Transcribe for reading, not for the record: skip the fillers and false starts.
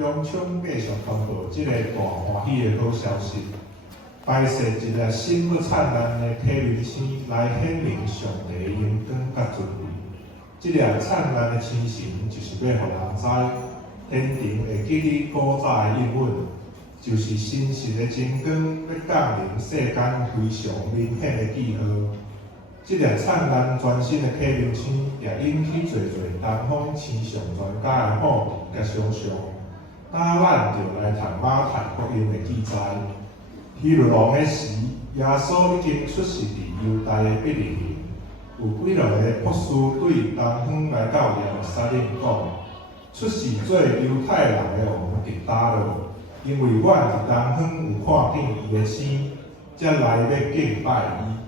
中枪继续通报这个大欢喜的好消息，摆设一个新不灿烂的体明星来显明上帝的荣光甲尊贵。这个灿烂的星辰，就是要互人知，天庭会记你古早的应允，就是新神的真光要降临世间非常明显的记号。这个灿烂全新的启明星，也引起侪东方气象专家的好奇甲想象。那咱就来读马太福音的记载，希律王的时，耶稣已经出世伫犹太的伯利恒。有几落个博士对东方来到耶路撒冷讲：出世做犹太人的王伫倒落，因为阮伫东方有看见伊的星，才来要敬拜伊。